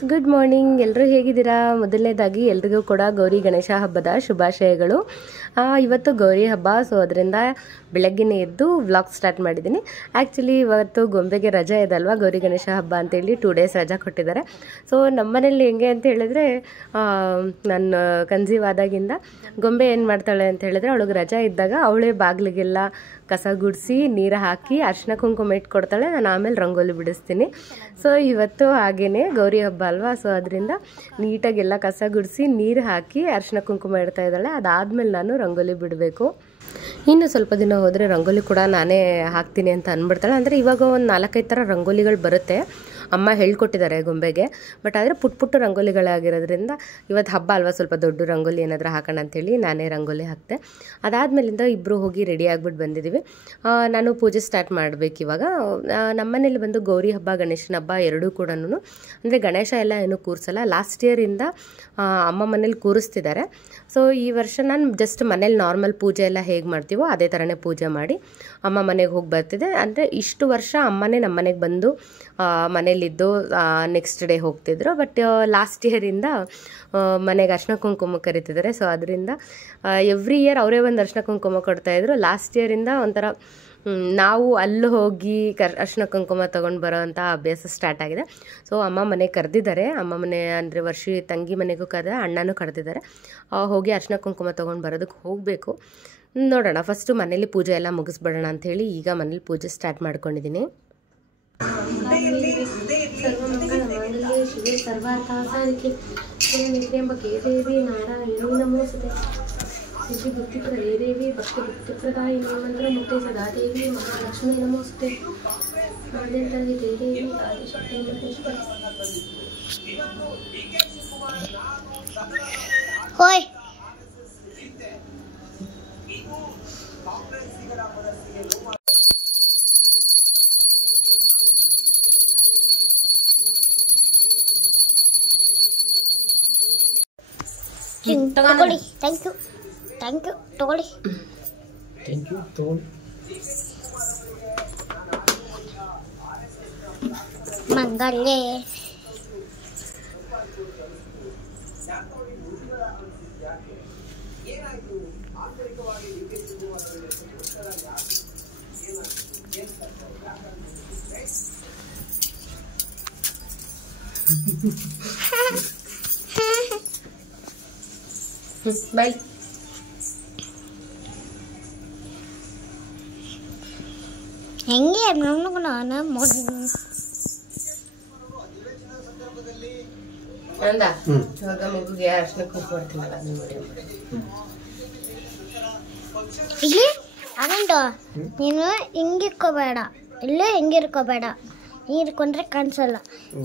Friends, good morning. ಎಲ್ಲರೂ ಹೇಗಿದ್ದೀರಾ? ಮೊದಲನೇದಾಗಿ ಎಲ್ರಿಗೂ ಕೂಡ ಗೌರಿ ಗಣೇಶ ಹಬ್ಬದ ಶುಭಾಶಯಗಳು. ಇವತ್ತು ಗೌರಿ ಹಬ್ಬ, ಸೊ ಅದರಿಂದ ಬೆಳಗ್ಗೆನೇ ಎದ್ದು ವ್ಲಾಗ್ ಸ್ಟಾರ್ಟ್ ಮಾಡಿದ್ದೀನಿ. ಆ್ಯಕ್ಚುಲಿ ಇವತ್ತು ಗೊಂಬೆಗೆ ರಜೆ ಇದೆ ಅಲ್ವಾ, ಗೌರಿ ಗಣೇಶ ಹಬ್ಬ ಅಂತೇಳಿ 2 ಡೇಸ್ ರಜಾ ಕೊಟ್ಟಿದ್ದಾರೆ. ಸೊ ನಮ್ಮನೇಲಿ ಹೆಂಗೆ ಅಂತ ಹೇಳಿದ್ರೆ, ನಾನು ಕನ್ಸೀವ್ ಆದಾಗಿಂದ ಗೊಂಬೆ ಏನು ಮಾಡ್ತಾಳೆ ಅಂತ ಹೇಳಿದ್ರೆ, ಅವಳಿಗೆ ರಜಾ ಇದ್ದಾಗ ಅವಳೇ ಬಾಗಿಲಿಗೆಲ್ಲ ಕಸ ಗುಡಿಸಿ ನೀರು ಹಾಕಿ ಅರಿಶಿನ ಕುಂಕುಮ ಇಟ್ಕೊಡ್ತಾಳೆ. ನಾನು ಆಮೇಲೆ ರಂಗೋಲಿ ಬಿಡಿಸ್ತೀನಿ. ಸೊ ಇವತ್ತು ಹಾಗೇನೆ ಗೌರಿ ಹಬ್ಬ ಅಲ್ವಾ, ಸೊ ಅದರಿಂದ ನೀಟಾಗೆಲ್ಲ ಕಸ ಗುಡಿಸಿ ನೀರು ಹಾಕಿ ಅರಿಶಿನ ಕುಂಕುಮ ಇಡ್ತಾ ಇದ್ದಾಳೆ. ಅದಾದಮೇಲೆ ನಾನು ರಂಗೋಲಿ ಬಿಡಬೇಕು. ಇನ್ನು ಸ್ವಲ್ಪ ದಿನ ಹೋದರೆ ರಂಗೋಲಿ ಕೂಡ ನಾನೇ ಹಾಕ್ತೀನಿ ಅಂತ ಅಂದ್ಬಿಡ್ತಾಳೆ. ಅಂದರೆ ಇವಾಗ ಒಂದು 4-5 ಥರ ರಂಗೋಲಿಗಳು ಬರುತ್ತೆ, ಅಮ್ಮ ಹೇಳ್ಕೊಟ್ಟಿದ್ದಾರೆ ಗೊಂಬೆಗೆ. ಬಟ್ ಆದರೆ ಪುಟ್ಟ ರಂಗೋಲಿಗಳಾಗಿರೋದ್ರಿಂದ ಇವತ್ತು ಹಬ್ಬ ಅಲ್ವಾ, ಸ್ವಲ್ಪ ದೊಡ್ಡ ರಂಗೋಲಿ ಏನಾದರೂ ಹಾಕೋಣ ಅಂತೇಳಿ ನಾನೇ ರಂಗೋಲಿ ಹಾಕ್ತೆ. ಅದಾದಮೇಲಿಂದ ಇಬ್ಬರು ಹೋಗಿ ರೆಡಿ ಆಗಿಬಿಟ್ಟು ಬಂದಿದ್ದೀವಿ. ನಾನು ಪೂಜೆ ಸ್ಟಾರ್ಟ್ ಮಾಡಬೇಕು ಇವಾಗ. ನಮ್ಮನೇಲಿ ಬಂದು ಗೌರಿ ಹಬ್ಬ, ಗಣೇಶನ ಹಬ್ಬ ಎರಡೂ ಕೂಡ, ಅಂದರೆ ಗಣೇಶ ಎಲ್ಲ ಏನೂ ಕೂರಿಸಲ್ಲ. ಲಾಸ್ಟ್ ಇಯರಿಂದ ಅಮ್ಮ ಮನೇಲಿ ಕೂರಿಸ್ತಿದ್ದಾರೆ. ಸೊ ಈ ವರ್ಷ ನಾನು ಜಸ್ಟ್ ಮನೇಲಿ ನಾರ್ಮಲ್ ಪೂಜೆ ಎಲ್ಲ ಹೇಗೆ ಮಾಡ್ತೀವೋ ಅದೇ ಥರನೇ ಪೂಜೆ ಮಾಡಿ ಅಮ್ಮ ಮನೆಗೆ ಹೋಗಿ ಬರ್ತಿದ್ದೆ. ಅಂದರೆ ಇಷ್ಟು ವರ್ಷ ಅಮ್ಮನೇ ನಮ್ಮ ಮನೆಗೆ ಬಂದು ಮನೇಲಿದ್ದು ನೆಕ್ಸ್ಟ್ ಡೇ ಹೋಗ್ತಿದ್ರು. ಬಟ್ ಲಾಸ್ಟ್ ಇಯರಿಂದ ಮನೆಗೆ ಅರಿಶಿನ ಕುಂಕುಮ ಕರಿತಿದ್ದಾರೆ. ಸೊ ಅದರಿಂದ ಎವ್ರಿ ಇಯರ್ ಅವರೇ ಒಂದು ಅರಿಶಿನ ಕುಂಕುಮ ಕೊಡ್ತಾಯಿದ್ರು. ಲಾಸ್ಟ್ ಇಯರಿಂದ ಒಂಥರ ನಾವು ಅಲ್ಲಿ ಹೋಗಿ ಅರಿಶಿನ ಕುಂಕುಮ ತೊಗೊಂಡು ಬರೋವಂಥ ಅಭ್ಯಾಸ ಸ್ಟಾರ್ಟ್ ಆಗಿದೆ. ಸೊ ಅಮ್ಮ ಮನೆಗೆ ಕರೆದಿದ್ದಾರೆ. ಅಮ್ಮ ಮನೆ ಅಂದರೆ ವರ್ಷಿ ತಂಗಿ ಮನೆಗೂ ಕರೆದ, ಅಣ್ಣನೂ ಕರೆದಿದ್ದಾರೆ. ಹೋಗಿ ಅರಿಶಿನ ಕುಂಕುಮ ತೊಗೊಂಡು ಬರೋದಕ್ಕೆ ಹೋಗಬೇಕು. ನೋಡೋಣ, ಫಸ್ಟು ಮನೇಲಿ ಪೂಜೆ ಎಲ್ಲ ಮುಗಿಸ್ಬಿಡೋಣ ಅಂಥೇಳಿ ಈಗ ಮನೇಲಿ ಪೂಜೆ ಸ್ಟಾರ್ಟ್ ಮಾಡ್ಕೊಂಡಿದ್ದೀನಿ. ಶಿವೆ ಸರ್ವಾರ್ಥ ಸಾಧಿಕೆ ತ್ರ್ಯಂಬಕೆ ದೇವಿ ನಾರಾಯಣಿ ನಮೋಸ್ತುತೆ. ಸಿದ್ಧಿ ಬುದ್ಧಿಪ್ರದೇ ದೇವಿ ಭಕ್ತಿ ಬುದ್ಧಿಪ್ರದಾಯಿನಿ ಮಂತ್ರಮುಕ್ತಿ ಸದಾ ದೇವಿ ಮಹಾಲಕ್ಷ್ಮೀ ನಮೋಸ್ತುತೆ. ಆದ್ಯಂತರ್ಹಿತೆ ದೇವಿ ಆದಿಶಕ್ತಿ ಮಹೇಶ್ವರ. ಹೋಯ್ ತಗೊಳ್ಳಿ. ಥ್ಯಾಂಕ್ ಯು ತಗೊಳ್ಳಿ. ಮಂಗಲ್ಯ ಬೈ. ಹೆಂಗೆ ನಾನು ಅಂದ ಇವಾಗ ಮಗುಗೆ ಅರಿಶಿನ ಕುಂಕುಮ ಮಾಡ್ತೀನಲ್ಲ, ಇಲ್ಲಿ ಅದಂತ ನೀನು ಹಿಂಗಿರ್ಕೋಬೇಡ, ಇಲ್ಲೇ ಹಿಂಗಿರ್ಕೋಬೇಡ. ಹಿಂಗಿರ್ಕೊಂಡ್ರೆ ಕಾಣಿಸಲ್ಲ.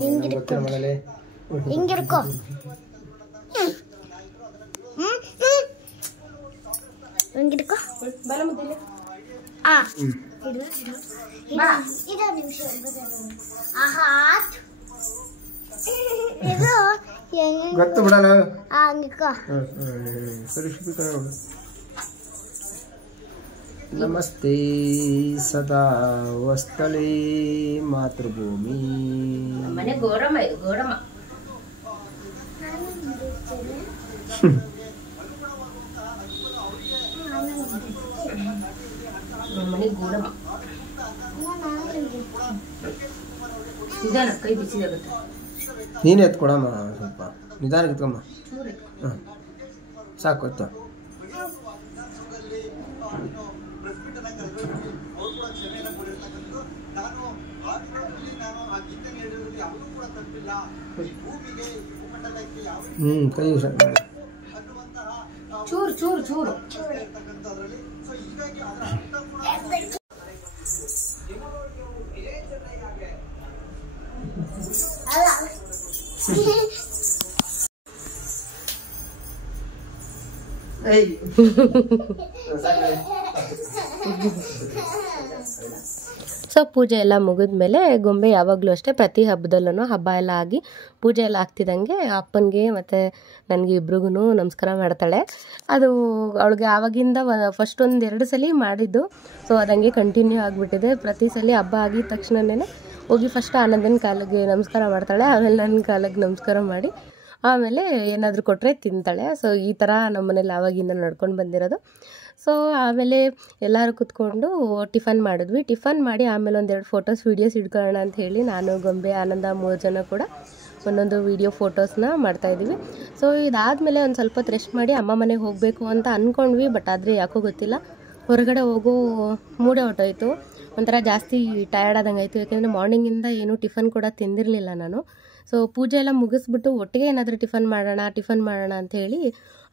ಹಿಂಗಿರ್ಕೊ. ಹಿಂಗಿರ್ಕೋ. ಹಿಂಗಿರ್ಕೋ. ಇದು ನಿಮಿಷ ಇದು ಗೊತ್ತು ಬಿಡಲ್ಲ. ಹಂಗಿರ್ಕೋ. ನಮಸ್ತೆ ಸದಾ ವಸ್ತಳೆ ಮಾತೃಭೂಮಿ. ಮನೆ ಗೋರಮ್ಮ, ಇದು ಗೋರಮ್ಮ. ಮನೆ ಗೋರಮ್ಮ. ನಿಧಾನ, ಕೈ ಬಿಸಿದಾಗುತ್ತೆ. ನೀನು ಎತ್ಕೊಡಮ್ಮ, ಸ್ವಲ್ಪ ನಿಧಾನಕ್ಕೆ ಎತ್ಕೊಮ್ಮ. ಹಾಂ ಸಾಕು ಗೊತ್ತು. ಕೈ ಚೂರು ಚೂರು ಚೂರು. ಸೊ ಪೂಜೆ ಎಲ್ಲ ಮುಗಿದ್ಮೇಲೆ ಗೊಂಬೆ ಯಾವಾಗಲೂ ಅಷ್ಟೇ ಪ್ರತಿ ಹಬ್ಬದಲ್ಲೂ ಹಬ್ಬ ಎಲ್ಲ ಆಗಿ ಪೂಜೆ ಎಲ್ಲ ಆಗ್ತಿದ್ದಂಗೆ ಅಪ್ಪನಿಗೆ ಮತ್ತು ನನಗೆ ಇಬ್ರಿಗೂ ನಮಸ್ಕಾರ ಮಾಡ್ತಾಳೆ. ಅದು ಅವಳಿಗೆ ಆವಾಗಿಂದ ಫಸ್ಟ್ 1-2 ಸಲ ಮಾಡಿದ್ದು. ಸೊ ಅದಂಗೆ ಕಂಟಿನ್ಯೂ ಆಗಿಬಿಟ್ಟಿದೆ. ಪ್ರತಿ ಸಲ ಹಬ್ಬ ಆಗಿದ ತಕ್ಷಣವೇ ಹೋಗಿ ಫಸ್ಟ್ ಆನಂದನ ಕಾಲಿಗೆ ನಮಸ್ಕಾರ ಮಾಡ್ತಾಳೆ, ಆಮೇಲೆ ನನ್ನ ಕಾಲಿಗೆ ನಮಸ್ಕಾರ ಮಾಡಿ ಆಮೇಲೆ ಏನಾದರೂ ಕೊಟ್ಟರೆ ತಿಂತಾಳೆ. ಸೊ ಈ ಥರ ನಮ್ಮ ಮನೇಲಿ ಆವಾಗಿಂದ ನಡ್ಕೊಂಡು ಬಂದಿರೋದು. ಸೊ ಆಮೇಲೆ ಎಲ್ಲರೂ ಕೂತ್ಕೊಂಡು ಟಿಫನ್ ಮಾಡಿದ್ವಿ. ಟಿಫನ್ ಮಾಡಿ ಆಮೇಲೆ ಒಂದೆರಡು ಫೋಟೋಸ್ ವೀಡಿಯೋಸ್ ಇಟ್ಕೊಳ್ಳೋಣ ಅಂತ ಹೇಳಿ ನಾನು, ಗೊಂಬೆ, ಆನಂದ 3 ಜನ ಕೂಡ ಒಂದೊಂದು ವೀಡಿಯೋ ಫೋಟೋಸ್ನ ಮಾಡ್ತಾಯಿದ್ವಿ. ಸೊ ಇದಾದಮೇಲೆ ಒಂದು ಸ್ವಲ್ಪ ಹೊತ್ತು ರೆಸ್ಟ್ ಮಾಡಿ ಅಮ್ಮ ಮನೆಗೆ ಹೋಗಬೇಕು ಅಂತ ಅಂದ್ಕೊಂಡ್ವಿ. ಬಟ್ ಆದರೆ ಯಾಕೋ ಗೊತ್ತಿಲ್ಲ, ಹೊರಗಡೆ ಹೋಗೋ ಮೂಡೇ ಹೊಟ್ಟೋಯ್ತು. ಒಂಥರ ಜಾಸ್ತಿ ಟಯರ್ಡ್ ಆದಂಗೆ ಆಯಿತು. ಯಾಕೆಂದರೆ ಮಾರ್ನಿಂಗಿಂದ ಏನೂ ಟಿಫನ್ ಕೂಡ ತಿಂದಿರಲಿಲ್ಲ ನಾನು. ಸೊ ಪೂಜೆ ಎಲ್ಲ ಮುಗಿಸ್ಬಿಟ್ಟು ಒಟ್ಟಿಗೆ ಏನಾದರೂ ಟಿಫನ್ ಮಾಡೋಣ ಅಂತ ಹೇಳಿ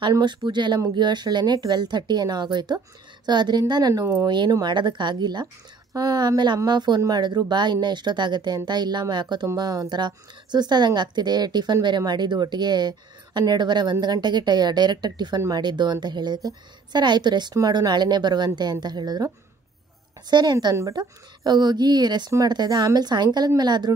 ಆಲ್ಮೋಸ್ಟ್ ಪೂಜೆ ಎಲ್ಲ ಮುಗಿಯೋಷ್ಟರಲ್ಲೇ 12:30 ಏನೋ ಆಗೋಯ್ತು. ಸೊ ಅದರಿಂದ ನಾನು ಏನೂ ಮಾಡೋದಕ್ಕಾಗಿಲ್ಲ. ಆಮೇಲೆ ಅಮ್ಮ ಫೋನ್ ಮಾಡಿದ್ರು, ಬಾ ಇನ್ನೂ ಎಷ್ಟೊತ್ತಾಗುತ್ತೆ ಅಂತ. ಇಲ್ಲಮ್ಮ ಯಾಕೋ ತುಂಬ ಒಂಥರ ಸುಸ್ತಾದಂಗೆ ಆಗ್ತಿದೆ, ಟಿಫನ್ ಬೇರೆ ಮಾಡಿದ್ದು ಒಟ್ಟಿಗೆ 12:30 1 ಗಂಟೆಗೆ ಡೈರೆಕ್ಟಾಗಿ ಟಿಫನ್ ಮಾಡಿದ್ದು ಅಂತ ಹೇಳಿದಕ್ಕೆ ಸರಿ ಆಯಿತು ರೆಸ್ಟ್ ಮಾಡು, ನಾಳೆನೇ ಬರುವಂತೆ ಅಂತ ಹೇಳಿದ್ರು. ಸರಿ ಅಂತ ಅಂದ್ಬಿಟ್ಟು ಹೋಗಿ ರೆಸ್ಟ್ ಮಾಡ್ತಾಯಿದ್ದೆ. ಆಮೇಲೆ ಸಾಯಂಕಾಲದ ಮೇಲೆ ಆದ್ರೂ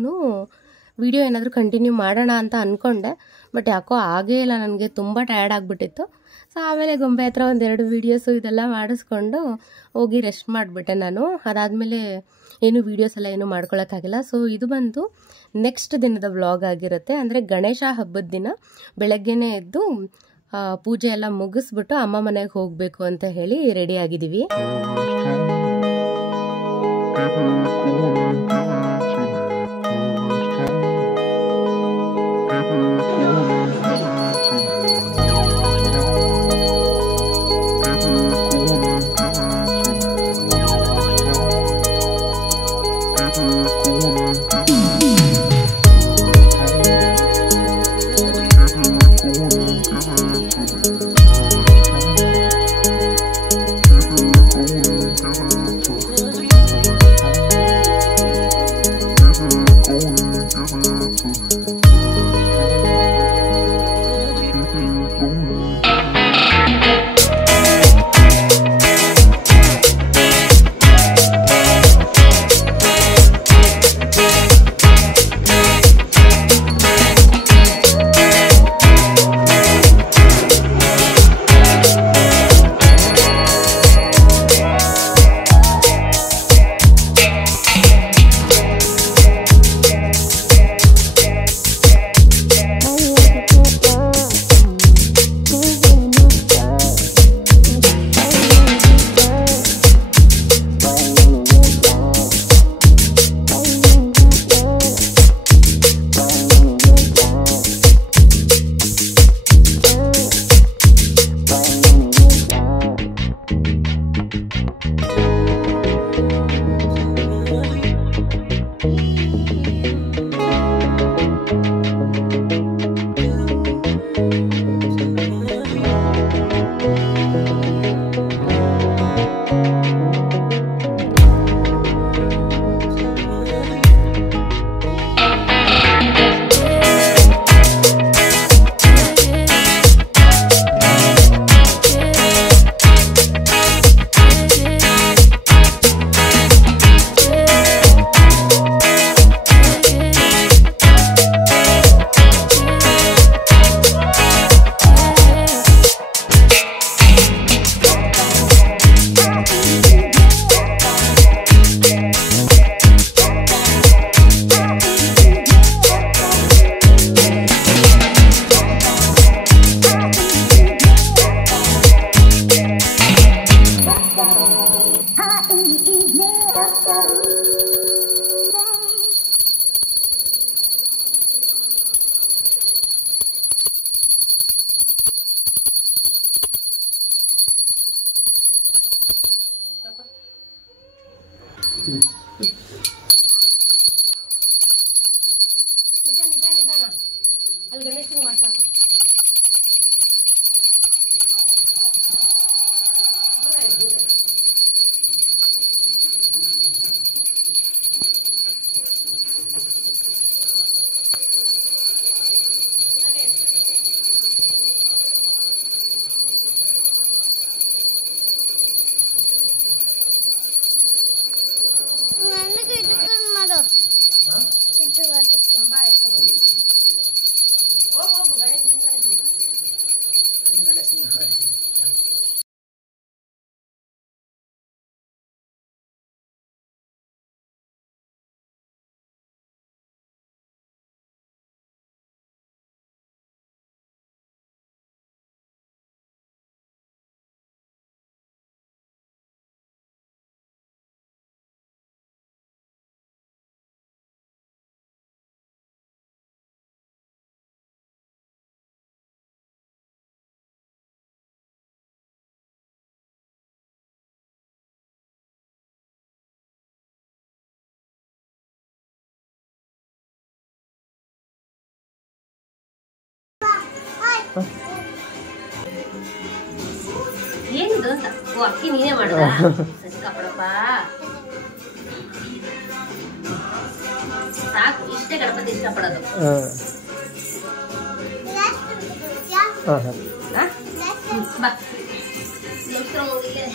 ವಿಡಿಯೋ ಏನಾದರೂ ಕಂಟಿನ್ಯೂ ಮಾಡೋಣ ಅಂತ ಅಂದ್ಕೊಂಡೆ. ಬಟ್ ಯಾಕೋ ಆಗೇ ಇಲ್ಲ, ನನಗೆ ತುಂಬ ಟಯರ್ಡ್ ಆಗಿಬಿಟ್ಟಿತ್ತು. ಸೊ ಆಮೇಲೆ ಗೊಂಬೆ ಹತ್ರ 1-2 ವೀಡಿಯೋಸು ಇದೆಲ್ಲ ಮಾಡಿಸ್ಕೊಂಡು ಹೋಗಿ ರೆಸ್ಟ್ ಮಾಡಿಬಿಟ್ಟೆ ನಾನು. ಅದಾದಮೇಲೆ ಏನು ವೀಡಿಯೋಸ್ ಎಲ್ಲ ಏನೂ ಮಾಡ್ಕೊಳ್ಳೋಕ್ಕಾಗಿಲ್ಲ. ಸೊ ಇದು ಬಂದು ನೆಕ್ಸ್ಟ್ ದಿನದ ವ್ಲಾಗ್ ಆಗಿರುತ್ತೆ. ಅಂದರೆ ಗಣೇಶ ಹಬ್ಬದ ದಿನ ಬೆಳಗ್ಗೆನೇ ಎದ್ದು ಪೂಜೆ ಎಲ್ಲ ಮುಗಿಸ್ಬಿಟ್ಟು ಅಮ್ಮ ಮನೆಗೆ ಹೋಗಬೇಕು ಅಂತ ಹೇಳಿ ರೆಡಿ ಆಗಿದ್ದೀವಿ. ನಿಧಾನ ಅಲ್ಲಿ ಗಣೇಶನಿಗೆ ಮಾಡ್ಬೇಕು. ನನಗೆ ಇದು ಏನಿದು ಅಂತ. ಓ ಅಕ್ಕಿ ನೀನೇ ಮಾಡ್ದ? ಸರಿ ಕಪ್ಪಡಪ್ಪ ಸಾಕು, ಇಷ್ಟೇ ಗಣಪತಿ ಇಷ್ಟಪಡೋದು. ಬಾ ನಮಸ್ಕಾರ ಹೋಗಿಗೆ.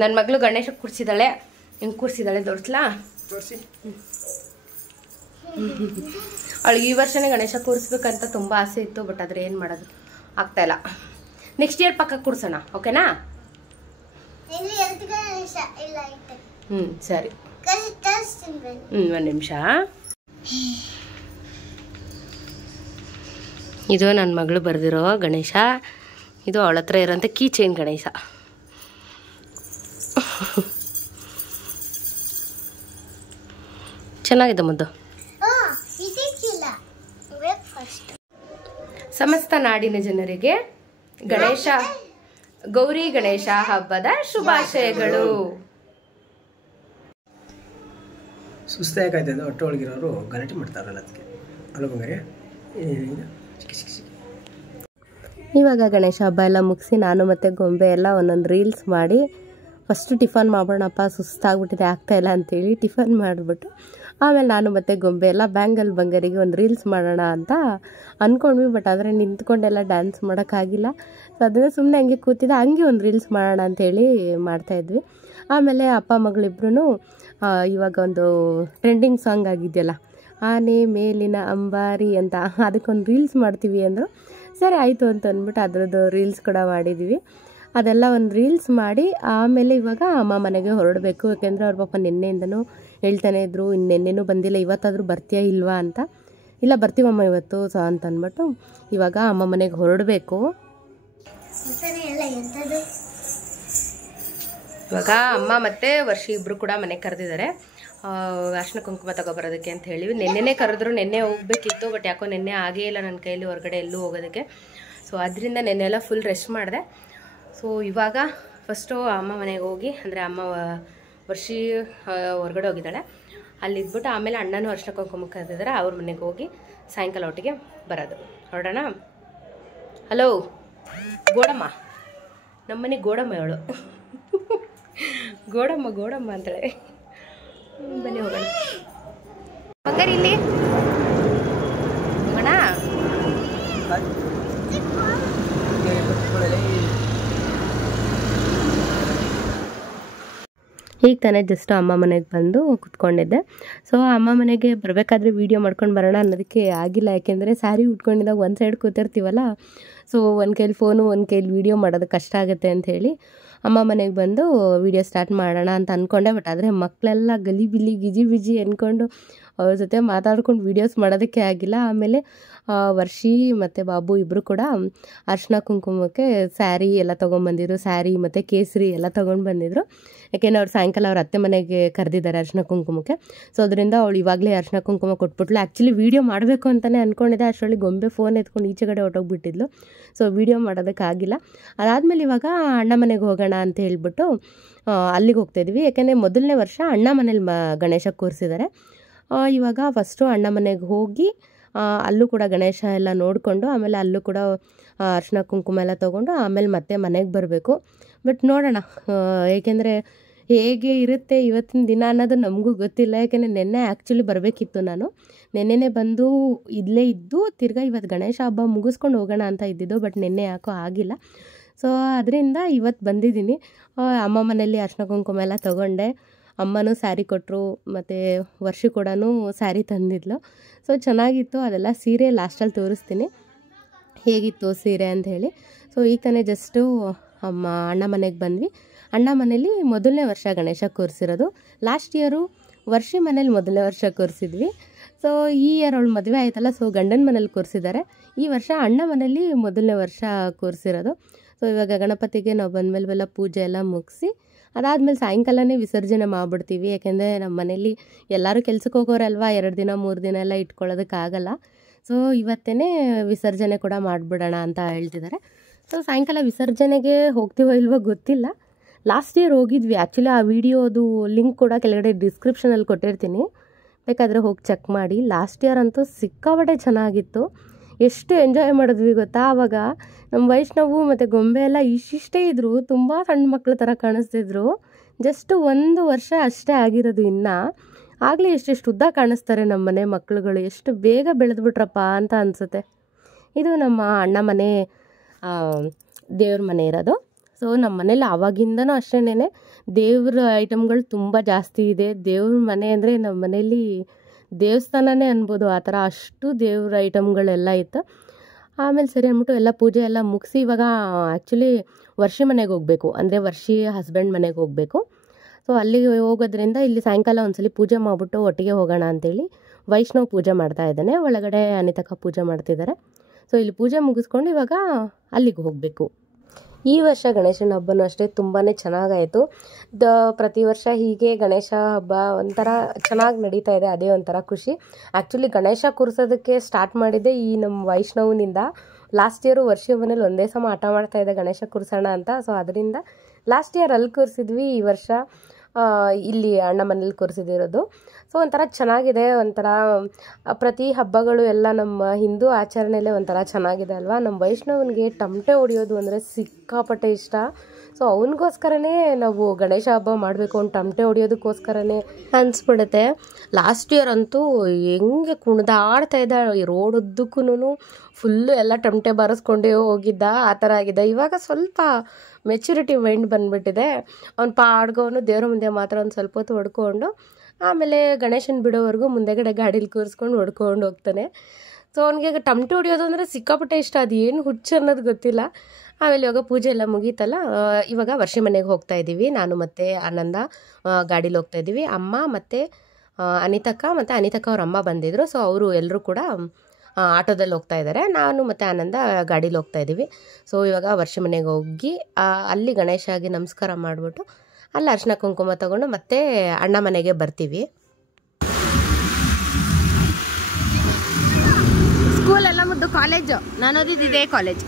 ನನ್ನ ಮಗಳು ಗಣೇಶ ಕೂರಿಸಿದಾಳೆ, ಹಿಂಗೆ ಕೂರಿಸಿದಾಳೆ. ತೋರಿಸ್ಲಾ? ಅವಳಿಗೆ ಈ ವರ್ಷನೇ ಗಣೇಶ ಕೂರಿಸ್ಬೇಕಂತ ತುಂಬ ಆಸೆ ಇತ್ತು, ಬಟ್ ಆದರೆ ಏನು ಮಾಡೋದು ಆಗ್ತಾಯಿಲ್ಲ. ನೆಕ್ಸ್ಟ್ ಇಯರ್ ಪಕ್ಕ ಕೂರಿಸೋಣ, ಓಕೆನಾ? ಸರಿ. ಒಂದು ನಿಮಿಷ. ಇದು ನನ್ನ ಮಗಳು ಬರೆದಿರೋ ಗಣೇಶ. ಇದು ಅವಳ ಹತ್ರ ಇರೋಂಥ ಕೀ ಚೈನ್ ಗಣೇಶ. ಚೆನ್ನಾಗಿದೆ ಮುದ್ದು. ಸಮಸ್ತ ನಾಡಿನ ಜನರಿಗೆ ಗೌರಿ ಗಣೇಶ ಹಬ್ಬದ ಶುಭಾಶಯಗಳು. ಸುಸ್ತಾಯ್ತು ಹೊಟ್ಟೆ ಒಳಗಿರೋರು ಗಲಾಟೆ ಮಾಡ್ತಾರಲ್ಲ, ಅದಕ್ಕೆ ಅಲ್ಲೇ ಇವಾಗ ಗಣೇಶ ಹಬ್ಬ ಎಲ್ಲ ಮುಗಿಸಿ ನಾನು ಮತ್ತು ಗೊಂಬೆ ಎಲ್ಲ ಒಂದೊಂದು ರೀಲ್ಸ್ ಮಾಡಿ ಫಸ್ಟು ಟಿಫನ್ ಮಾಡೋಣಪ್ಪ, ಸುಸ್ತಾಗ್ಬಿಟ್ಟಿದೆ ಆಗ್ತಾಯಿಲ್ಲ ಅಂತೇಳಿ ಟಿಫನ್ ಮಾಡಿಬಿಟ್ಟು ಆಮೇಲೆ ನಾನು ಮತ್ತು ಗೊಂಬೆ ಎಲ್ಲ ಬ್ಯಾಂಗಲ್ ಬಂಗಾರಿಗೆ ಒಂದು ರೀಲ್ಸ್ ಮಾಡೋಣ ಅಂತ ಅಂದ್ಕೊಂಡ್ವಿ. ಬಟ್ ಆದರೆ ನಿಂತ್ಕೊಂಡೆಲ್ಲ ಡ್ಯಾನ್ಸ್ ಮಾಡೋಕ್ಕಾಗಿಲ್ಲ. ಸೊ ಅದನ್ನು ಸುಮ್ಮನೆ ಹಂಗೆ ಕೂತಿದ್ದೆ, ಹಂಗೆ ಒಂದು ರೀಲ್ಸ್ ಮಾಡೋಣ ಅಂಥೇಳಿ ಮಾಡ್ತಾಯಿದ್ವಿ. ಆಮೇಲೆ ಅಪ್ಪ ಮಗಳಿಬ್ರು ಇವಾಗ ಒಂದು ಟ್ರೆಂಡಿಂಗ್ ಸಾಂಗ್ ಆಗಿದೆಯಲ್ಲ, ಆನೆ ಮೇಲಿನ ಅಂಬಾರಿ ಅಂತ, ಅದಕ್ಕೊಂದು ರೀಲ್ಸ್ ಮಾಡ್ತೀವಿ ಅಂದರು. ಸರಿ ಆಯಿತು ಅಂತ ಅಂದ್ಬಿಟ್ಟು ಅದರದ್ದು ರೀಲ್ಸ್ ಕೂಡ ಮಾಡಿದ್ವಿ. ಅದೆಲ್ಲ ಒಂದು ರೀಲ್ಸ್ ಮಾಡಿ ಆಮೇಲೆ ಇವಾಗ ಅಮ್ಮ ಮನೆಗೆ ಹೊರಡಬೇಕು. ಯಾಕೆಂದರೆ ಅವ್ರ ಪಾಪ ನಿನ್ನೆಯಿಂದನೂ ಹೇಳ್ತಾನೆ ಇದ್ರು, ನಿನ್ನೆನೂ ಬಂದಿಲ್ಲ, ಇವತ್ತಾದರೂ ಬರ್ತೀಯಾ ಇಲ್ವಾ ಅಂತ. ಇಲ್ಲ ಬರ್ತೀವಮ್ಮ ಇವತ್ತು ಸೊ ಅಂತ ಅಂದ್ಬಿಟ್ಟು ಇವಾಗ ಅಮ್ಮ ಮನೆಗೆ ಹೊರಡಬೇಕು. ಇವಾಗ ಅಮ್ಮ ಮತ್ತು ವರ್ಷಿ ಇಬ್ಬರು ಕೂಡ ಮನೆಗೆ ಕರೆದಿದ್ದಾರೆ ಅರ್ಶಿನ ಕುಂಕುಮ ತಗೊಬರೋದಕ್ಕೆ ಅಂತ ಹೇಳಿ. ನೆನ್ನೆನೇ ಕರೆದ್ರು, ನೆನ್ನೆ ಹೋಗ್ಬೇಕಿತ್ತು, ಬಟ್ ಯಾಕೋ ನೆನ್ನೆ ಆಗೇ ಇಲ್ಲ ನನ್ನ ಕೈಯಲ್ಲಿ ಹೊರಗಡೆ ಎಲ್ಲೂ ಹೋಗೋದಕ್ಕೆ. ಸೊ ಅದರಿಂದ ನೆನ್ನೆಲ್ಲ ಫುಲ್ ರೆಸ್ಟ್ ಮಾಡಿದೆ. ಸೊ ಇವಾಗ ಫಸ್ಟು ಅಮ್ಮ ಮನೆಗೆ ಹೋಗಿ, ಅಂದರೆ ಅಮ್ಮ ವರ್ಷಿ ಹೊರಗಡೆ ಹೋಗಿದ್ದಾಳೆ, ಅಲ್ಲಿ ಇದ್ಬಿಟ್ಟು ಆಮೇಲೆ ಅಣ್ಣನೂ ಅರ್ಶಿನ ಕುಂಕುಮ ಕರೆದಿದ್ದಾರೆ, ಅವ್ರ ಮನೆಗೆ ಹೋಗಿ ಸಾಯಂಕಾಲ ಒಟ್ಟಿಗೆ ಬರೋದು. ಹೊರಡೋಣ. ಹಲೋ ಗೋಡಮ್ಮ, ನಮ್ಮನೆ ಗೋಡಮ್ಮ ಅವಳು. ಗೋಡಮ್ಮ ಅಂತಾಳೆ. ಬನ್ನಿ ಹೋಗೋಣ. ಬಂಗಾರಿ ಇಲ್ಲಿ ಹೋಗೋಣ. ಈಗ ತಾನೇ ಜಸ್ಟ್ ಅಮ್ಮ ಮನೆಗೆ ಬಂದು ಕುತ್ಕೊಂಡಿದ್ದೆ. ಸೊ ಅಮ್ಮ ಮನೆಗೆ ಬರಬೇಕಾದ್ರೆ ವೀಡಿಯೋ ಮಾಡ್ಕೊಂಡು ಬರೋಣ ಅನ್ನೋದಕ್ಕೆ ಆಗಿಲ್ಲ. ಯಾಕೆಂದರೆ ಸ್ಯಾರಿ ಉಟ್ಕೊಂಡಿದ್ದಾಗ ಒಂದು ಸೈಡ್ ಕೂತಿರ್ತೀವಲ್ಲ, ಸೊ ಒಂದು ಕೈಲಿ ಫೋನು ಒಂದು ಕೈಲಿ ವೀಡಿಯೋ ಮಾಡೋದು ಕಷ್ಟ ಆಗುತ್ತೆ ಅಂಥೇಳಿ ಅಮ್ಮ ಮನೆಗೆ ಬಂದು ವೀಡಿಯೋ ಸ್ಟಾರ್ಟ್ ಮಾಡೋಣ ಅಂತ ಅಂದ್ಕೊಂಡೆ. ಬಟ್ ಆದರೆ ಮಕ್ಕಳೆಲ್ಲ ಗಲಿಬಿಲಿ ಗಿಜಿ ಬಿಜಿ ಅಂದ್ಕೊಂಡು ಅವ್ರ ಜೊತೆ ಮಾತಾಡ್ಕೊಂಡು ವೀಡಿಯೋಸ್ ಮಾಡೋದಕ್ಕೆ ಆಗಿಲ್ಲ. ಆಮೇಲೆ ವರ್ಷಿ ಮತ್ತು ಬಾಬು ಇಬ್ಬರು ಕೂಡ ಅರ್ಶಿನ ಕುಂಕುಮಕ್ಕೆ ಸ್ಯಾರಿ ಎಲ್ಲ ತೊಗೊಂಬಂದಿದ್ರು, ಸ್ಯಾರಿ ಮತ್ತು ಕೇಸರಿ ಎಲ್ಲ ತೊಗೊಂಡು ಬಂದಿದ್ರು. ಯಾಕೆಂದರೆ ಅವ್ರು ಸಾಯಂಕಾಲ ಅವ್ರ ಅತ್ತೆ ಮನೆಗೆ ಕರೆದಿದ್ದಾರೆ ಅರ್ಶಿನ ಕುಂಕುಮಕ್ಕೆ. ಸೊ ಅದರಿಂದ ಅವಳು ಇವಾಗಲೇ ಅರ್ಶಿನ ಕುಂಕುಮ ಕೊಟ್ಬಿಟ್ಲು. ಆ್ಯಕ್ಚುಲಿ ವೀಡಿಯೋ ಮಾಡಬೇಕು ಅಂತಲೇ ಅಂದ್ಕೊಂಡಿದ್ದೆ, ಅಷ್ಟರಲ್ಲಿ ಗೊಂಬೆ ಫೋನ್ ಎತ್ಕೊಂಡು ಈಚೆಗಡೆ ಹೊಟ್ಟೋಗ್ಬಿಟ್ಟಿದ್ಲು. So video ಮಾಡೋದಕ್ಕಾಗಿಲ್ಲ. ಅದಾದಮೇಲೆ ಇವಾಗ ಅಣ್ಣ ಮನೆಗೆ ಹೋಗೋಣ ಅಂತ ಹೇಳ್ಬಿಟ್ಟು ಅಲ್ಲಿಗೆ ಹೋಗ್ತಾಯಿದ್ವಿ. ಯಾಕೆಂದರೆ ಮೊದಲನೇ ವರ್ಷ ಅಣ್ಣ ಮನೇಲಿ ಗಣೇಶ ಕೂರಿಸಿದ್ದಾರೆ. ಇವಾಗ ಫಸ್ಟು ಅಣ್ಣ ಮನೆಗೆ ಹೋಗಿ ಅಲ್ಲೂ ಕೂಡ ಗಣೇಶ ಎಲ್ಲ ನೋಡಿಕೊಂಡು ಆಮೇಲೆ ಅಲ್ಲೂ ಕೂಡ ಅರ್ಶಿನ ಕುಂಕುಮ ಎಲ್ಲ ತೊಗೊಂಡು ಆಮೇಲೆ ಮತ್ತೆ ಮನೆಗೆ ಬರಬೇಕು. ಬಟ್ ನೋಡೋಣ ಏಕೆಂದರೆ ಹೇಗೆ ಇರುತ್ತೆ ಇವತ್ತಿನ ದಿನ ಅನ್ನೋದು ನಮಗೂ ಗೊತ್ತಿಲ್ಲ. ಯಾಕೆಂದರೆ ನೆನ್ನೆ ಆ್ಯಕ್ಚುಲಿ ಬರಬೇಕಿತ್ತು, ನಾನು ನೆನ್ನೆನೇ ಬಂದು ಇಲ್ಲೇ ಇದ್ದು ತಿರ್ಗಾ ಇವತ್ತು ಗಣೇಶ ಹಬ್ಬ ಮುಗಿಸ್ಕೊಂಡು ಹೋಗೋಣ ಅಂತ ಇದ್ದಿದ್ದು. ಬಟ್ ನೆನ್ನೆ ಯಾಕೋ ಆಗಿಲ್ಲ. ಸೊ ಅದರಿಂದ ಇವತ್ತು ಬಂದಿದ್ದೀನಿ. ಅಮ್ಮ ಮನೇಲಿ ಅರ್ಶಿನ ಕುಂಕುಮ ಎಲ್ಲ ತೊಗೊಂಡೆ. ಅಮ್ಮನೂ ಸ್ಯಾರಿ ಕೊಟ್ಟರು ಮತ್ತು ವರ್ಷ ಕೂಡ ಸ್ಯಾರಿ ತಂದಿದ್ಲು. ಸೊ ಚೆನ್ನಾಗಿತ್ತು. ಅದೆಲ್ಲ ಸೀರೆ ಲಾಸ್ಟಲ್ಲಿ ತೋರಿಸ್ತೀನಿ ಹೇಗಿತ್ತು ಸೀರೆ ಅಂತ ಹೇಳಿ. ಸೊ ಈಗ ತಾನೇ ಜಸ್ಟು ಅಣ್ಣ ಮನೆಗೆ ಬಂದ್ವಿ. ಅಣ್ಣ ಮನೇಲಿ ಮೊದಲನೇ ವರ್ಷ ಗಣೇಶ ಕೂರಿಸಿರೋದು. ಲಾಸ್ಟ್ ಇಯರು ವರ್ಷಿ ಮನೇಲಿ ಮೊದಲನೇ ವರ್ಷ ಕೂರಿಸಿದ್ವಿ. ಸೊ ಈ ಇಯರ್ ಅವಳು ಮದುವೆ ಆಯ್ತಲ್ಲ, ಸೊ ಗಂಡನ ಮನೇಲಿ ಕೂರಿಸಿದ್ದಾರೆ. ಈ ವರ್ಷ ಅಣ್ಣ ಮನೇಲಿ ಮೊದಲನೇ ವರ್ಷ ಕೂರಿಸಿರೋದು. ಸೊ ಇವಾಗ ಗಣಪತಿಗೆ ನಾವು ಬಂದಮೇಲೆ ಪೂಜೆ ಎಲ್ಲ ಮುಗಿಸಿ ಅದಾದಮೇಲೆ ಸಾಯಂಕಾಲನೇ ವಿಸರ್ಜನೆ ಮಾಡಿಬಿಡ್ತೀವಿ. ಯಾಕೆಂದರೆ ನಮ್ಮ ಮನೇಲಿ ಎಲ್ಲರೂ ಕೆಲ್ಸಕ್ಕೆ ಹೋಗೋರಲ್ವ, 2 ದಿನ 3 ದಿನ ಎಲ್ಲ ಇಟ್ಕೊಳ್ಳೋದಕ್ಕಾಗಲ್ಲ. ಸೊ ಇವತ್ತೇ ವಿಸರ್ಜನೆ ಕೂಡ ಮಾಡಿಬಿಡೋಣ ಅಂತ ಹೇಳ್ತಿದ್ದಾರೆ. ಸೊ ಸಾಯಂಕಾಲ ವಿಸರ್ಜನೆಗೆ ಹೋಗ್ತೀವೋ ಇಲ್ವೋ ಗೊತ್ತಿಲ್ಲ. ಲಾಸ್ಟ್ ಇಯರ್ ಹೋಗಿದ್ವಿ. ಆ್ಯಕ್ಚುಲಿ ಆ ವಿಡಿಯೋದು ಲಿಂಕ್ ಕೂಡ ಕೆಳಗಡೆ ಡಿಸ್ಕ್ರಿಪ್ಷನಲ್ಲಿ ಕೊಟ್ಟಿರ್ತೀನಿ, ಬೇಕಾದರೆ ಹೋಗಿ ಚೆಕ್ ಮಾಡಿ. ಲಾಸ್ಟ್ ಇಯರ್ ಅಂತೂ ಸಿಕ್ಕಾಪಟ್ಟೆ ಚೆನ್ನಾಗಿತ್ತು. ಎಷ್ಟು ಎಂಜಾಯ್ ಮಾಡಿದ್ವಿ ಗೊತ್ತಾ. ಆವಾಗ ನಮ್ಮ ವೈಷ್ಣವು ಮತ್ತು ಗೊಂಬೆ ಎಲ್ಲ ಇಷ್ಟಿಷ್ಟೇ ಇದ್ದರು, ತುಂಬ ಸಣ್ಣ ಮಕ್ಕಳ ಥರ ಕಾಣಿಸ್ತಿದ್ರು. ಜಸ್ಟ್ 1 ವರ್ಷ ಅಷ್ಟೇ ಆಗಿರೋದು ಇನ್ನೂ. ಆಗಲೇ ಎಷ್ಟೆಷ್ಟು ಉದ್ದ ಕಾಣಿಸ್ತಾರೆ ನಮ್ಮ ಮನೆ ಮಕ್ಕಳುಗಳು. ಎಷ್ಟು ಬೇಗ ಬೆಳೆದ್ಬಿಟ್ರಪ್ಪ ಅಂತ ಅನಿಸುತ್ತೆ. ಇದು ನಮ್ಮ ಅಣ್ಣ ಮನೆ ದೇವ್ರ ಮನೆ ಇರೋದು. ಸೊ ನಮ್ಮ ಮನೇಲಿ ಆವಾಗಿಂದನೂ ಅಷ್ಟೇನೆ ದೇವ್ರ ಐಟಮ್ಗಳು ತುಂಬ ಜಾಸ್ತಿ ಇದೆ. ದೇವ್ರ ಮನೆ ಅಂದರೆ ನಮ್ಮ ಮನೇಲಿ ದೇವಸ್ಥಾನನೇ ಅನ್ಬೋದು, ಆ ಥರ ಅಷ್ಟು ದೇವ್ರ ಐಟಮ್ಗಳೆಲ್ಲ ಇತ್ತು. ಆಮೇಲೆ ಸರಿ ಅಂದ್ಬಿಟ್ಟು ಎಲ್ಲ ಪೂಜೆ ಎಲ್ಲ ಮುಗಿಸಿ ಇವಾಗ ಆ್ಯಕ್ಚುಲಿ ವರ್ಷಿ ಮನೆಗೆ ಹೋಗಬೇಕು, ಅಂದರೆ ವರ್ಷಿ ಹಸ್ಬೆಂಡ್ ಮನೆಗೆ ಹೋಗಬೇಕು. ಸೊ ಅಲ್ಲಿಗೆ ಹೋಗೋದ್ರಿಂದ ಇಲ್ಲಿ ಸಾಯಂಕಾಲ ಒಂದ್ಸಲಿ ಪೂಜೆ ಮಾಡಿಬಿಟ್ಟು ಒಟ್ಟಿಗೆ ಹೋಗೋಣ ಅಂತೇಳಿ ವೈಷ್ಣವ್ ಪೂಜೆ ಮಾಡ್ತಾ ಇದ್ದಾನೆ. ಒಳಗಡೆ ಅನಿತಕ್ಕ ಪೂಜೆ ಮಾಡ್ತಿದ್ದಾರೆ. ಸೊ ಇಲ್ಲಿ ಪೂಜೆ ಮುಗಿಸ್ಕೊಂಡು ಇವಾಗ ಅಲ್ಲಿಗೆ ಹೋಗಬೇಕು. ಈ ವರ್ಷ ಗಣೇಶನ ಹಬ್ಬನೂ ಅಷ್ಟೇ ತುಂಬಾ ಚೆನ್ನಾಗಾಯಿತು. ಪ್ರತಿ ವರ್ಷ ಹೀಗೆ ಗಣೇಶ ಹಬ್ಬ ಒಂಥರ ಚೆನ್ನಾಗಿ ನಡೀತಾ ಇದೆ, ಅದೇ ಒಂಥರ ಖುಷಿ. ಆ್ಯಕ್ಚುಲಿ ಗಣೇಶ ಕೂರಿಸೋದಕ್ಕೆ ಸ್ಟಾರ್ಟ್ ಮಾಡಿದ್ದೆ ಈ ನಮ್ಮ ವೈಷ್ಣವನಿಂದ. ಲಾಸ್ಟ್ ಇಯರು ವರ್ಷ ಮನೇಲಿ ಒಂದೇ ಸಮ ಆಟ ಮಾಡ್ತಾ ಇದ್ದೆ ಗಣೇಶ ಕೂರಿಸೋಣ ಅಂತ. ಸೊ ಅದರಿಂದ ಲಾಸ್ಟ್ ಇಯರ್ ಅಲ್ಲಿ ಕೂರಿಸಿದ್ವಿ, ಈ ವರ್ಷ ಇಲ್ಲಿ ಅಣ್ಣ ಮನೇಲಿ ಕೂರಿಸಿದಿರೋದು. ಸೊ ಒಂಥರ ಚೆನ್ನಾಗಿದೆ. ಒಂಥರ ಪ್ರತಿ ಹಬ್ಬಗಳು ಎಲ್ಲ ನಮ್ಮ ಹಿಂದೂ ಆಚರಣೆಯಲ್ಲೇ ಒಂಥರ ಚೆನ್ನಾಗಿದೆ ಅಲ್ವಾ. ನಮ್ಮ ವೈಷ್ಣವನಿಗೆ ಟಮಟೆ ಹೊಡಿಯೋದು ಅಂದರೆ ಸಿಕ್ಕಾಪಟ್ಟೆ ಇಷ್ಟ. ಸೊ ಅವನಿಗೋಸ್ಕರನೇ ನಾವು ಗಣೇಶ ಹಬ್ಬ ಮಾಡಬೇಕು, ಅವ್ನು ಟಮಟೆ ಹೊಡಿಯೋದಕ್ಕೋಸ್ಕರನೇ ಅನಿಸ್ಬಿಡುತ್ತೆ. ಲಾಸ್ಟ್ ಇಯರ್ ಅಂತೂ ಹೆಂಗೆ ಕುಣಿದಾಡ್ತಾ ಇದ್ದ, ಈ ರೋಡ್ ಉದ್ದಕ್ಕೂ ಫುಲ್ಲು ಎಲ್ಲ ಟಮಟೆ ಬಾರಿಸ್ಕೊಂಡೇ ಹೋಗಿದ್ದ, ಆ ಥರ ಆಗಿದೆ. ಇವಾಗ ಸ್ವಲ್ಪ ಮೆಚುರಿಟಿ ಮೈಂಡ್ ಬಂದುಬಿಟ್ಟಿದೆ. ಅವ್ನು ಪಾಡ್ಗೋನು ದೇವ್ರ ಮುಂದೆ ಮಾತ್ರ ಒಂದು ಸ್ವಲ್ಪ ಹೊತ್ತು ಹೊಡ್ಕೊಂಡು ಆಮೇಲೆ ಗಣೇಶನ ಬಿಡೋವರೆಗೂ ಮುಂದೆಗಡೆ ಗಾಡೀಲಿ ಕೂರಿಸ್ಕೊಂಡು ಹೊಡ್ಕೊಂಡು ಹೋಗ್ತಾನೆ. ಸೊ ಅವನಿಗೆ ಟಮಟೆ ಹೊಡಿಯೋದು ಅಂದರೆ ಸಿಕ್ಕಾಪಟ್ಟೆ ಇಷ್ಟ. ಅದು ಏನು ಹುಚ್ಚು ಅನ್ನೋದು ಗೊತ್ತಿಲ್ಲ. ಆಮೇಲೆ ಇವಾಗ ಪೂಜೆ ಎಲ್ಲ ಮುಗೀತಲ್ಲ, ಇವಾಗ ವರ್ಷಿ ಮನೆಗೆ ಹೋಗ್ತಾ ಇದ್ದೀವಿ. ನಾನು ಮತ್ತು ಆನಂದ ಗಾಡೀಲಿ ಹೋಗ್ತಾ ಇದ್ದೀವಿ. ಅಮ್ಮ ಮತ್ತು ಅನಿತಕ್ಕ ಮತ್ತು ಅನಿತಕ್ಕ ಅವ್ರ ಅಮ್ಮ ಬಂದಿದ್ದರು. ಸೊ ಅವರು ಎಲ್ಲರೂ ಕೂಡ ಆಟೋದಲ್ಲಿ ಹೋಗ್ತಾ ಇದ್ದಾರೆ. ನಾನು ಮತ್ತು ಆನಂದ ಗಾಡೀಲಿ ಹೋಗ್ತಾ ಇದ್ದೀವಿ. ಸೊ ಇವಾಗ ವರ್ಷ ಮನೆಗೆ ಹೋಗಿ ಅಲ್ಲಿ ಗಣೇಶಗೆ ನಮಸ್ಕಾರ ಮಾಡಿಬಿಟ್ಟು ಅಲ್ಲಿ ಅರಿಶಿನ ಕುಂಕುಮ ತೊಗೊಂಡು ಮತ್ತೆ ಅಣ್ಣ ಮನೆಗೆ ಬರ್ತೀವಿ. ಸ್ಕೂಲೆಲ್ಲ ಮುದ್ದು ಕಾಲೇಜು, ನಾನು ಓದಿದ್ದಿದೆ ಕಾಲೇಜ್.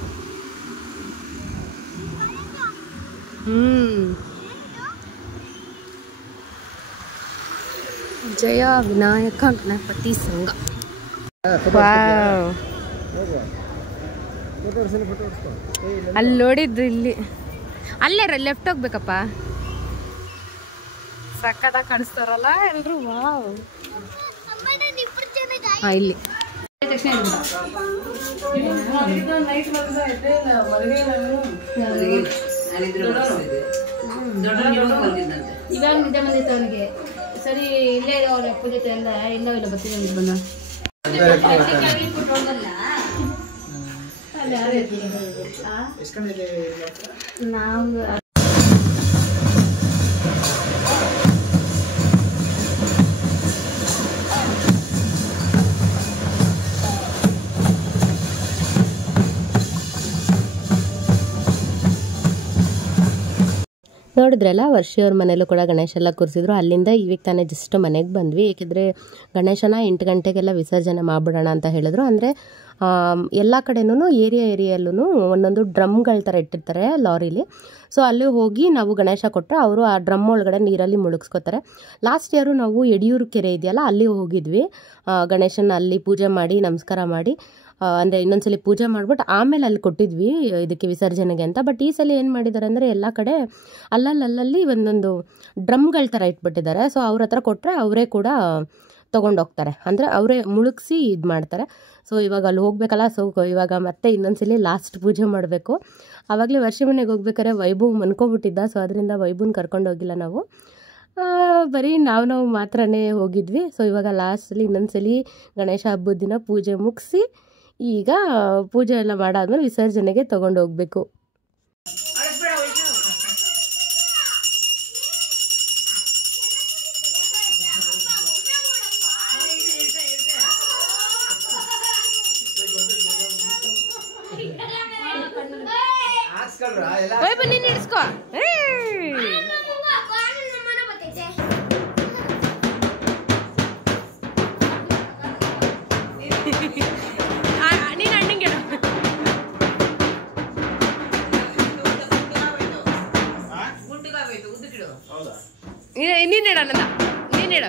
ಜಯ ವಿನಾಯಕ ಗಣಪತಿ ಸಂಘ. ಅಲ್ಲಿ ನೋಡಿದ್ದು ಇಲ್ಲಿ ಅಲ್ಲೇ ಲೆಫ್ಟ್ ಹೋಗ್ಬೇಕಪ್ಪ. ಸಕ್ಕತ್ತಾಗಿ ಕಾಣಿಸ್ತಾರಲ್ಲ ಎಲ್ರು. ವಾವ್, ಇಲ್ಲಿ ಇವಾಗ ನಿದ್ದೆ ಬಂದಿತ್ತು ಅವನಿಗೆ. ಸರಿ ಇಲ್ಲೇ ಅವ್ರ ಪೂಜೆ ಎಲ್ಲ ಇಲ್ಲ ಇಲ್ಲ ಬರ್ತೀನಿ ಬಂದ ನಾವು ನೋಡಿದ್ರಲ್ಲ, ವರ್ಷಿಯವ್ರ ಮನೇಲೂ ಕೂಡ ಗಣೇಶ ಎಲ್ಲ ಕೂರಿಸಿದ್ರು. ಅಲ್ಲಿಂದ ಇವಾಗ ತಾನೇ ಜಸ್ಟ್ ಮನೆಗೆ ಬಂದ್ವಿ. ಏಕೆಂದರೆ ಗಣೇಶನ 8 ಗಂಟೆಗೆಲ್ಲ ವಿಸರ್ಜನೆ ಮಾಡಿಬಿಡೋಣ ಅಂತ ಹೇಳಿದ್ರು. ಅಂದರೆ ಎಲ್ಲ ಕಡೆನೂ ಏರಿಯಲ್ಲೂ ಒಂದೊಂದು ಡ್ರಮ್ಗಳ ಥರ ಇಟ್ಟಿರ್ತಾರೆ ಲಾರಿಲಿ. ಸೊ ಅಲ್ಲಿ ಹೋಗಿ ನಾವು ಗಣೇಶ ಕೊಟ್ಟರೆ ಅವರು ಆ ಡ್ರಮ್ ಒಳಗಡೆ ನೀರಲ್ಲಿ ಮುಳುಗಿಸ್ಕೋತಾರೆ. ಲಾಸ್ಟ್ ಇಯರು ನಾವು ಯಡಿಯೂರು ಕೆರೆ ಇದೆಯಲ್ಲ ಅಲ್ಲಿ ಹೋಗಿದ್ವಿ. ಗಣೇಶನ ಅಲ್ಲಿ ಪೂಜೆ ಮಾಡಿ ನಮಸ್ಕಾರ ಮಾಡಿ ಅಂದರೆ ಇನ್ನೊಂದ್ಸಲಿ ಪೂಜೆ ಮಾಡಿಬಿಟ್ಟು ಆಮೇಲೆ ಅಲ್ಲಿ ಕೊಟ್ಟಿದ್ವಿ ಇದಕ್ಕೆ ವಿಸರ್ಜನೆಗೆ ಅಂತ. ಬಟ್ ಈ ಸಲ ಏನು ಮಾಡಿದ್ದಾರೆ ಅಂದರೆ ಎಲ್ಲ ಕಡೆ ಅಲ್ಲಲ್ಲಿ ಒಂದೊಂದು ಡ್ರಮ್ಗಳ ಥರ ಇಟ್ಬಿಟ್ಟಿದ್ದಾರೆ. ಸೊ ಅವ್ರ ಹತ್ರ ಕೊಟ್ಟರೆ ಅವರೇ ಕೂಡ ತೊಗೊಂಡೋಗ್ತಾರೆ, ಅಂದರೆ ಅವರೇ ಮುಳುಗಿಸಿ ಇದು ಮಾಡ್ತಾರೆ. ಸೊ ಇವಾಗ ಅಲ್ಲಿ ಹೋಗ್ಬೇಕಲ್ಲ. ಸೊ ಇವಾಗ ಮತ್ತೆ ಇನ್ನೊಂದ್ಸಲಿ ಲಾಸ್ಟ್ ಪೂಜೆ ಮಾಡಬೇಕು. ಆವಾಗಲೇ ವರ್ಷ ಮನೆಗೆ ಹೋಗ್ಬೇಕಾದ್ರೆ ವೈಭವ್ ಮನ್ಕೊಬಿಟ್ಟಿದ್ದ. ಸೊ ಅದರಿಂದ ವೈಭವ್ನ ಕರ್ಕೊಂಡು ಹೋಗಿಲ್ಲ ನಾವು, ಬರೀ ನಾವು ಮಾತ್ರನೇ ಹೋಗಿದ್ವಿ. ಸೊ ಇವಾಗ ಲಾಸ್ಟಲ್ಲಿ ಇನ್ನೊಂದ್ಸಲಿ ಗಣೇಶ ಹಬ್ಬದ ದಿನ ಪೂಜೆ ಮುಗಿಸಿ ಈಗ ಪೂಜೆ ಎಲ್ಲ ಮಾಡಾದ್ಮೇಲೆ ವಿಸರ್ಜನೆಗೆ ತೊಗೊಂಡು ಹೋಗಬೇಕು. ನೀನ್ ಹಿಡಿಸ್ಕೋ. ನೀನ್ ಅಣ್ಣಂಗೆ ನೀನ್ ಇಡ ನನ್ನ ನೀನ್ ಇಡ.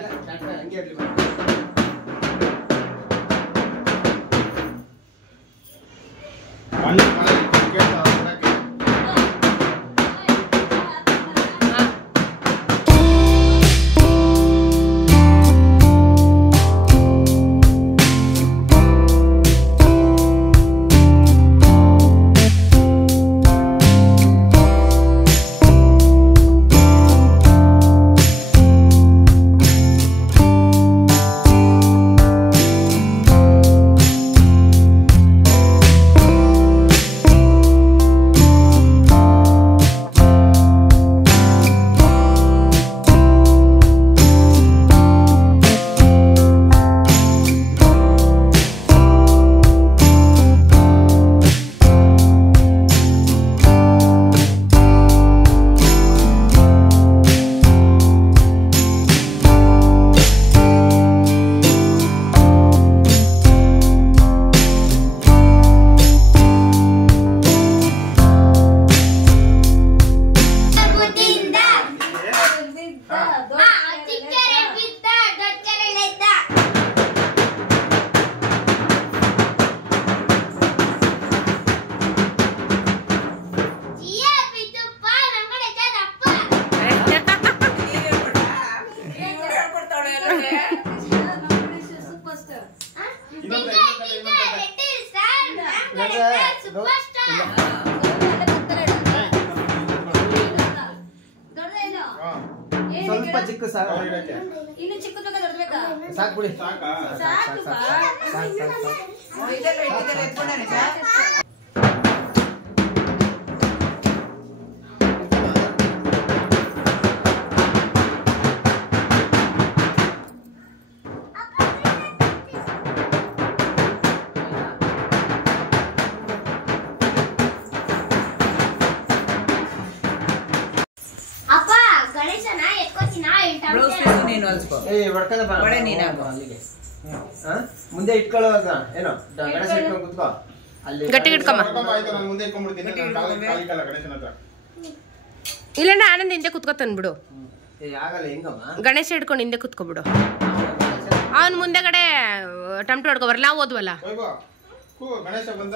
ಸ್ವಲ್ಪ ಚಿಕ್ಕ ಸಾಕು. ಇನ್ನು ಚಿಕ್ಕದು ದೊಡ್ಡಬೇಕಾ? ಸಾಕು ಬಿಡಿ. ಮುಂದೆ ಇಟ್ಕೊಳ್ಳುವಾಗ ಏನೋ ಗಣೇಶ ಇಟ್ಕೊಂಡು ಕುತ್ಕೋ. ಅಲ್ಲಿ ಗಟ್ಟಿ ಇಟ್ಕೊಮ್ಮ. ಮುಂದೆ ಇಟ್ಕೊಂಡ್ಬಿಡ್ತೀನಿ. ಇಲ್ಲಣ್ಣ ಆನಂದ್ ಹಿಂದೆ ಕುತ್ಕೋತಾನ ಬಿಡು. ಆಗಲ್ಲ ಹೆಂಗಮ್ಮ? ಗಣೇಶ ಹಿಡ್ಕೊಂಡು ಹಿಂದೆ ಕುತ್ಕೊಬಿಡು. ಅವನ್ ಮುಂದೆಗಡೆ ಟಮಟೊ ಹೊಡ್ಕೊ ಬರಲ್ಲ. ನಾವು ಓದ್ವಲ್ಲ. ಗಣೇಶ ಬಂದ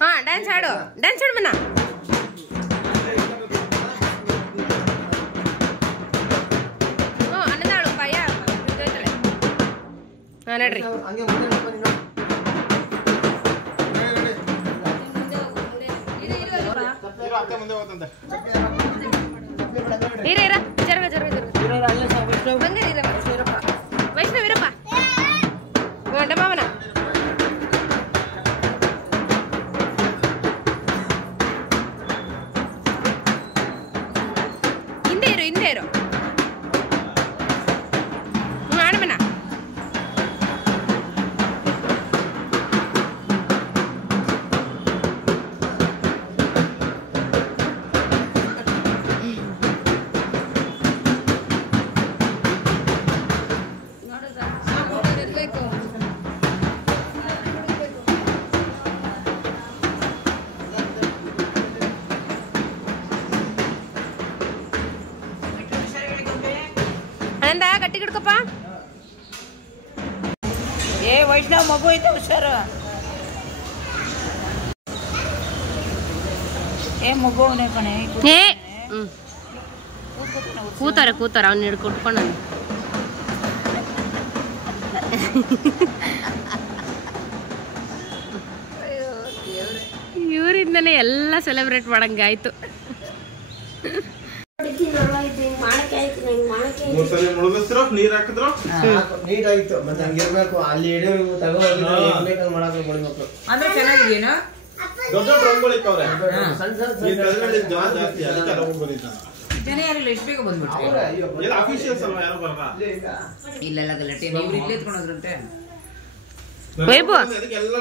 ಹಾ ಡ್ಯಾನ್ಸ್ ಆಡು. ಡ್ಯಾನ್ಸ್ ಆಡು ಮನ್ನ. ಅನ್ನದಾಳು ಭಯ ಹಾ ನಡ್ರಿ. ಇರ ಇರ ಜರ್ಗ ಜರ್ಗ ಜರ್ಗ ಬಂದಿರ ಇರಪ್ಪ. ವೈಷ್ಣವ್ ಇರಪ್ಪ. ಡಬ್ಬವನ ಹಿಂದೆ ಇರು ಹಿಂದೆ ಇರು. ಆಡಮನ ಆನಂದ ಗಟ್ಟಿ ಹಿಡ್ಕೊಪ್ಪ. ಏ ವೈಷ್ಣವ್ ಮಗು ಐತೆ ಹುಷಾರು. ಏ ಮಗು ಅವನೇ ಕಣೆ. ಏ ಕೂತಾರ ಕೂತಾರ ಅವ್ನು ಹಿಡ್ಕೊಟ್ಕೊಂಡು ಇವರಿಂದನೇ ಎಲ್ಲ ಸೆಲೆಬ್ರೇಟ್ ಮಾಡಂಗಾಯ್ತು. ನೀಟಾಗಿತ್ತು. ಮತ್ತೆ ಹಂಗಿರ್ಬೇಕು. ಅಲ್ಲಿ ತಗೋ ಮಾಡಕ್ ಅಂದ್ರೆ ಚೆನ್ನಾಗಿದೇನು ದೊಡ್ಡ ರಂಗೋಲಿ ಇಕ್ಕವ್ರೆ ಸಣ್ಣ ಸಣ್ಣ ಈ ಕಲ್ಗಡೆ ಜನ ಜಾಸ್ತಿ ಅದಕ್ಕೆ ಅಲ್ಲ ಹೋಗ್ಬರಿತಾನೆ ಜನ ಯಾರಿಲ್ಲ ಎಷ್ಟು ಬೇಗ ಬಂದ್ಬಿಟ್ರಿ ಎಲ್ಲ ಅಫಿಷಿಯಲ್ಸ್ ಅಲ್ವಾ ಯಾರು ಬರಲ್ಲ ಇಲ್ಲೆಲ್ಲ ಗಲಾಟೆ ನೀವು ಇಲ್ಲೇ ಎತ್ಕೊಂಡೋದ್ರಂತೆ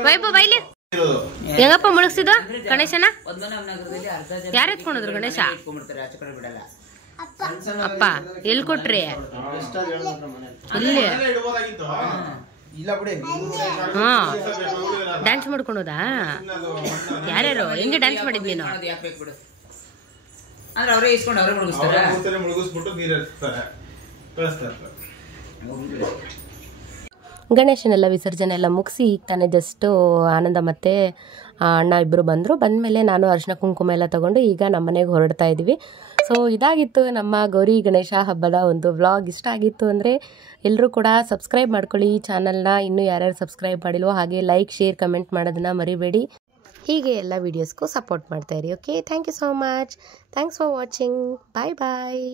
ವೈಭವ್ ಬೈಲಿ ಇರೋದು ಹೆಂಗಪ್ಪ ಮುಳುಗ್ಸಿದ ಗಣೇಶನ ಪದ್ಮನಾಭನಗರದಲ್ಲಿ ಅರ್ಧ ಜನ ಯಾರು ಎತ್ಕೊಂಡೋದ್ರು ಗಣೇಶ ಇಟ್ಕೊಂಡ್ಬಿಡ್ತಾರೆ ಆಚೆ ಕಡೆ ಬಿಡಲ್ಲ ಅಪ್ಪ ಎಲ್ಲಿ ಕೊಟ್ರಿ ಎಷ್ಟಾದ್ ಹೇಳ್ಬಿಟ್ರೆ ಮನೇಲಿ. ಇಲ್ಲಿ ಎಲ್ಲ ಇಡ್ಬೋದಾಗಿತ್ತು ಇಲ್ಲ ಬಿಡಿ ಹಾ ಡ್ಯಾನ್ಸ್ ಮಾಡ್ಕೊಂಡೋದಾ ಯಾರ್ಯಾರು ಹೆಂಗೆ ಡ್ಯಾನ್ಸ್ ಮಾಡಿದ್ ನೀನು ಮಾಡೋದು ಯಾಕೆ ಬೇಕು ಬಿಡು ಅಂದ್ರೆ ಅವರೇ ಇಸ್ಕೊಂಡು ಅವರೇ ಮುಳುಗಿಸ್ತಾರ ಮೂರ್ತಿನ ಮುಳುಗಿಸ್ಬಿಟ್ಟು ನೀರು ಎತ್ತಾರೆ ಕಳಿಸ್ತಾ ಇರ್ತಾರೆ ಗಣೇಶನೆಲ್ಲ ವಿಸರ್ಜನೆ ಎಲ್ಲ ಮುಗಿಸಿ ಈಗ ತಾನೇ ಜಸ್ಟು ಆನಂದ ಮತ್ತು ಅಣ್ಣ ಇಬ್ಬರು ಬಂದರು ಬಂದಮೇಲೆ ನಾನು ಅರಿಶಿನ ಕುಂಕುಮ ಎಲ್ಲ ತೊಗೊಂಡು ಈಗ ನಮ್ಮ ಮನೆಗೆ ಹೊರಡ್ತಾ ಇದ್ದೀವಿ. ಸೊ ಇದಾಗಿತ್ತು ನಮ್ಮ ಗೌರಿ ಗಣೇಶ ಹಬ್ಬದ ಒಂದು ವ್ಲಾಗ್. ಇಷ್ಟ ಆಗಿತ್ತು ಅಂದರೆ ಎಲ್ಲರೂ ಕೂಡ ಸಬ್ಸ್ಕ್ರೈಬ್ ಮಾಡ್ಕೊಳ್ಳಿ ಈ ಚಾನಲ್ನ. ಇನ್ನೂ ಯಾರ್ಯಾರು ಸಬ್ಸ್ಕ್ರೈಬ್ ಮಾಡಿಲ್ವೋ ಹಾಗೆ ಲೈಕ್ ಶೇರ್ ಕಮೆಂಟ್ ಮಾಡೋದನ್ನು ಮರಿಬೇಡಿ. ಹೀಗೆ ಎಲ್ಲ ವೀಡಿಯೋಸ್ಗೂ ಸಪೋರ್ಟ್ ಮಾಡ್ತಾಯಿರಿ. Okay, thank you so much. Thanks for watching. Bye bye.